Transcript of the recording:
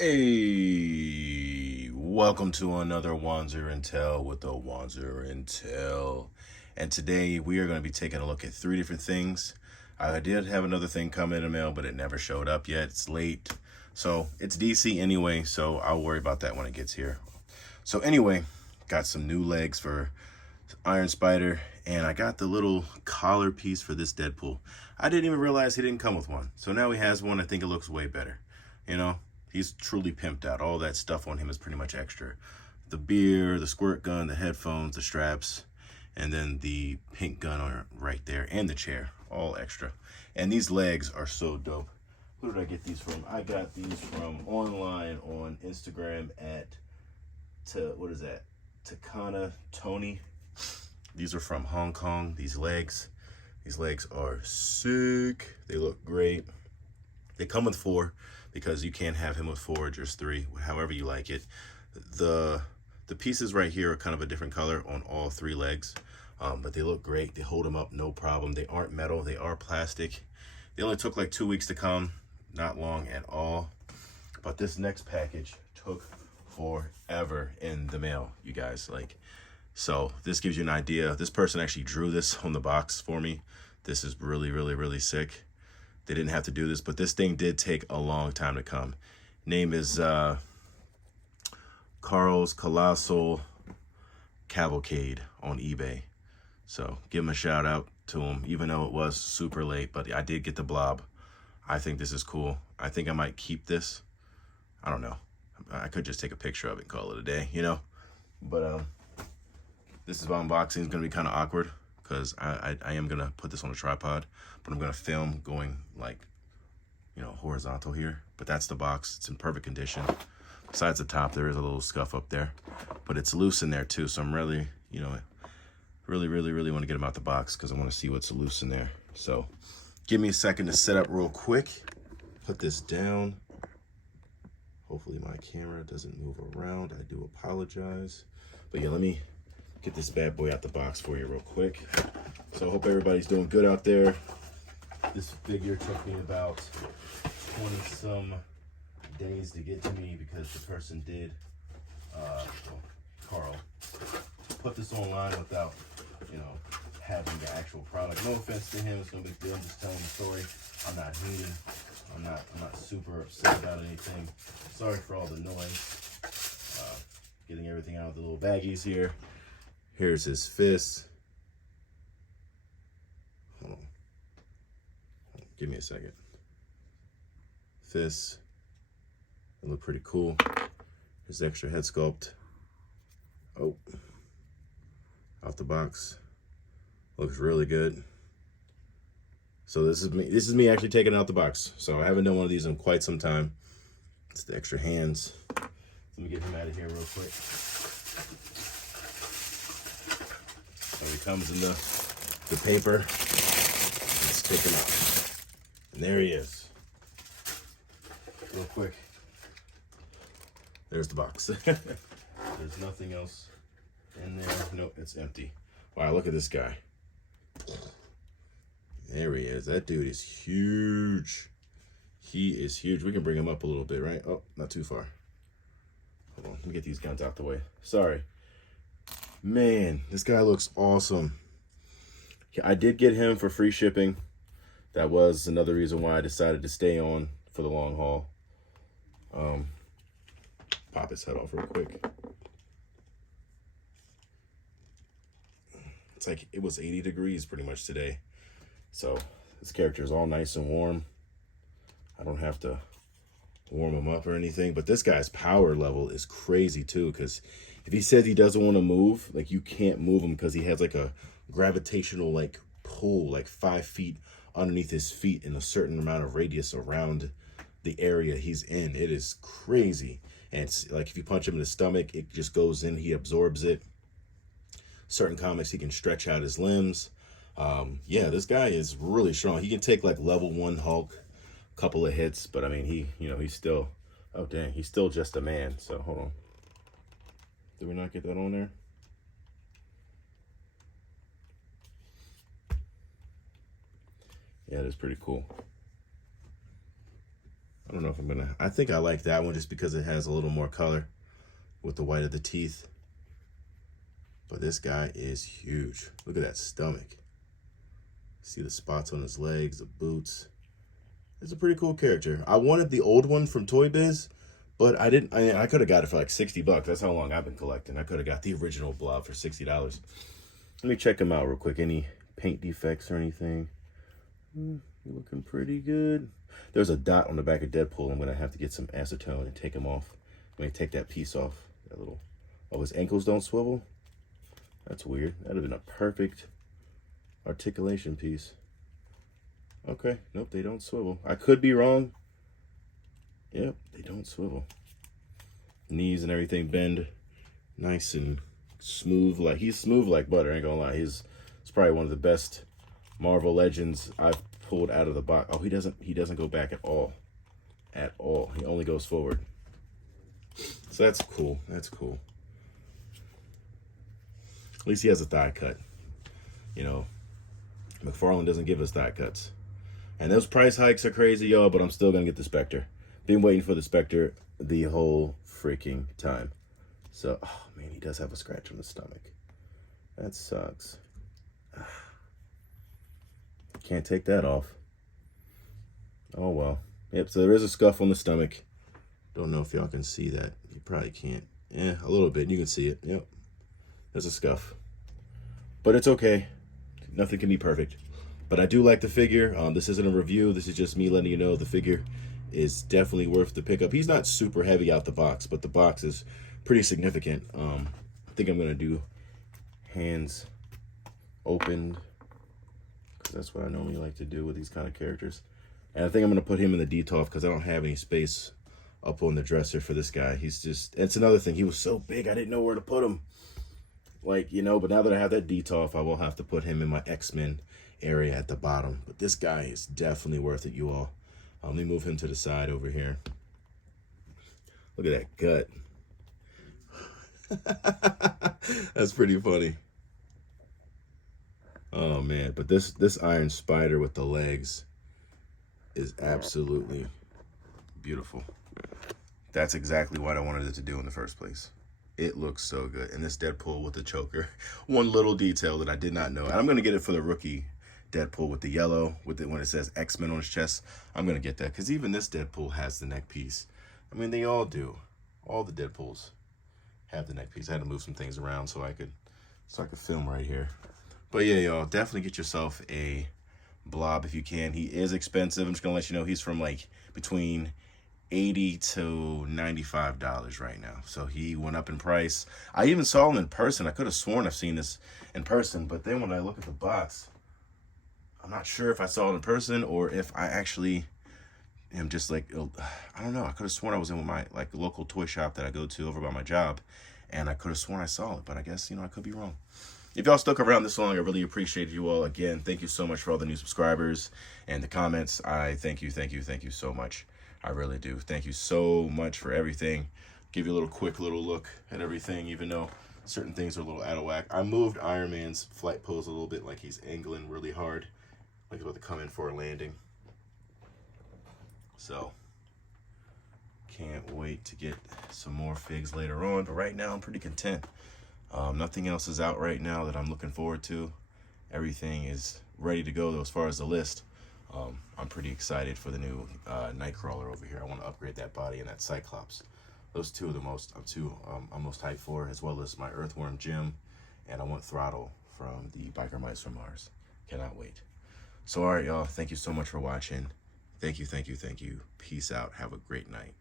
Hey, welcome to another Wanzer and Tell with the Wanzer and Tell. And today we are going to be taking a look at three different things. I did have another thing come in the mail, but it never showed up yet. It's late. So it's DC anyway, so I'll worry about that when it gets here. So anyway, got some new legs for Iron Spider, and I got the little collar piece for this Deadpool. I didn't even realize he didn't come with one. So now he has one. I think it looks way better. You know, he's truly pimped out. All that stuff on him is pretty much extra. The beer, the squirt gun, the headphones, the straps, and then the pink gun on right there, and the chair, all extra. And these legs are so dope. Who did I get these from? I got these from online on Instagram at, what is that? Takana Tony. These are from Hong Kong. These legs are sick. They look great. They come with 4 because you can't have him with 4, just 3, however you like it. The pieces right here are kind of a different color on all 3 legs, but they look great. They hold them up no problem. They aren't metal. They are plastic. They only took like 2 weeks to come, not long at all. But this next package took forever in the mail, you guys. So this gives you an idea. This person actually drew this on the box for me. This is really, really, really sick. They didn't have to do this, but this thing did take a long time to come. Name is Carl's Colossal Cavalcade on eBay. So give him a shout out to him, even though it was super late, but I did get the Blob. I think this is cool. I think I might keep this. I don't know. I could just take a picture of it and call it a day, you know? But this is unboxing. It's going to be kind of awkward because I am going to put this on a tripod, but I'm going to film going like, you know, horizontal here. But that's the box. It's in perfect condition. Besides the top, there is a little scuff up there, but it's loose in there too. So I'm really, you know, really want to get them out the box because I want to see what's loose in there. So give me a second to set up real quick. Put this down. Hopefully my camera doesn't move around. I do apologize. But yeah, let me get this bad boy out the box for you real quick. So I hope everybody's doing good out there. This figure took me about 20 some days to get to me because the person did, Carl, put this online without, you know, having the actual product. No offense to him, it's no big deal. I'm just telling the story. I'm not hating. I'm not super upset about anything. Sorry for all the noise. Getting everything out of the little baggies here. Here's his fist. Hold on. Give me a second. Fist. They look pretty cool. His extra head sculpt. Oh. Out the box. Looks really good. So this is me actually taking it out the box. So I haven't done one of these in quite some time. It's the extra hands. Let me get him out of here real quick. So he comes in the paper. Let's take him out. And there he is. Real quick. There's the box. There's nothing else in there. Nope, it's empty. Wow, look at this guy. There he is. That dude is huge. He is huge. We can bring him up a little bit, right? Oh, not too far. Hold on. Let me get these guns out the way. Sorry. Man, this guy looks awesome. I did get him for free shipping. That was another reason why I decided to stay on for the long haul. Pop his head off real quick. It's like it was 80 degrees pretty much today. So this character is all nice and warm. I don't have to warm him up or anything, but this guy's power level is crazy too, because if he says he doesn't want to move, like you can't move him because he has like a gravitational like pull like 5 feet underneath his feet in a certain amount of radius around the area he's in. It is crazy. And it's like if you punch him in the stomach, it just goes in, he absorbs it. Certain comics, he can stretch out his limbs. Yeah, this guy is really strong. He can take like level 1 Hulk, couple of hits, but I mean, he's still, oh dang, he's still just a man. So hold on. Did we not get that on there? Yeah, that's pretty cool. I don't know if I'm gonna, I think I like that one just because it has a little more color with the white of the teeth. But this guy is huge. Look at that stomach. See the spots on his legs, the boots. It's a pretty cool character. I wanted the old one from Toy Biz, but I didn't. I could have got it for like $60. That's how long I've been collecting. I could have got the original Blob for $60. Let me check him out real quick. Any paint defects or anything? You're looking pretty good. There's a dot on the back of Deadpool. I'm gonna have to get some acetone and take him off. I'm gonna take that piece off. That little. Oh, his ankles don't swivel. That's weird. That'd have been a perfect articulation piece. Okay, nope, they don't swivel. I could be wrong. Yep, they don't swivel. Knees and everything bend nice and smooth. Like, he's smooth like butter, ain't gonna lie. It's probably one of the best Marvel Legends I've pulled out of the box. Oh, he doesn't go back at all. At all. He only goes forward. So that's cool. That's cool. At least he has a thigh cut. You know, McFarlane doesn't give us thigh cuts. And those price hikes are crazy, y'all, but I'm still going to get the Spectre. Been waiting for the Spectre the whole freaking time. So, oh man, he does have a scratch on the stomach. That sucks. Can't take that off. Oh well. Yep, so there is a scuff on the stomach. Don't know if y'all can see that. You probably can't. Yeah, a little bit. You can see it. Yep. There's a scuff. But it's okay. Nothing can be perfect. But I do like the figure. This isn't a review. This is just me letting you know the figure is definitely worth the pickup. He's not super heavy out the box, but the box is pretty significant. I think I'm going to do hands opened, because that's what I normally like to do with these kind of characters. And I think I'm going to put him in the detolf because I don't have any space up on the dresser for this guy. He's just, it's another thing. He was so big, I didn't know where to put him. Like, you know, but now that I have that detolf, I will have to put him in my X-Men area at the bottom. But this guy is definitely worth it, you all. Let me move him to the side over here. Look at that gut. That's pretty funny. Oh man, but this Iron Spider with the legs is absolutely beautiful. That's exactly what I wanted it to do in the first place. It looks so good. And this Deadpool with the choker, one little detail that I did not know. And I'm going to get it for the rookie Deadpool with the yellow, with it when it says X-Men on his chest. I'm going to get that because even this Deadpool has the neck piece. I mean, they all do. All the Deadpools have the neck piece. I had to move some things around so I could film right here. But yeah, y'all, definitely get yourself a Blob if you can. He is expensive. I'm just going to let you know he's from like between $80 to $95 right now. So he went up in price. I even saw him in person. I could have sworn I've seen this in person, but then when I look at the box, I'm not sure if I saw it in person or if I actually am just like, I don't know. I could have sworn I was in my like local toy shop that I go to over by my job, and I could have sworn I saw it, but I guess, you know, I could be wrong. If y'all stuck around this long, I really appreciate you all. Again, thank you so much for all the new subscribers and the comments. I thank you so much. I really do. Thank you so much for everything. Give you a little quick little look at everything, even though certain things are a little out of whack. I moved Iron Man's flight pose a little bit, like he's angling really hard, like he's about to come in for a landing. So, can't wait to get some more figs later on. But right now, I'm pretty content. Nothing else is out right now that I'm looking forward to. Everything is ready to go, though, as far as the list. I'm pretty excited for the new Nightcrawler over here. I want to upgrade that body and that Cyclops. Those two are the most I'm most hyped for, as well as my Earthworm Jim, and I want Throttle from the Biker Mice from Mars. Cannot wait. So, all right, y'all. Thank you so much for watching. Thank you. Peace out. Have a great night.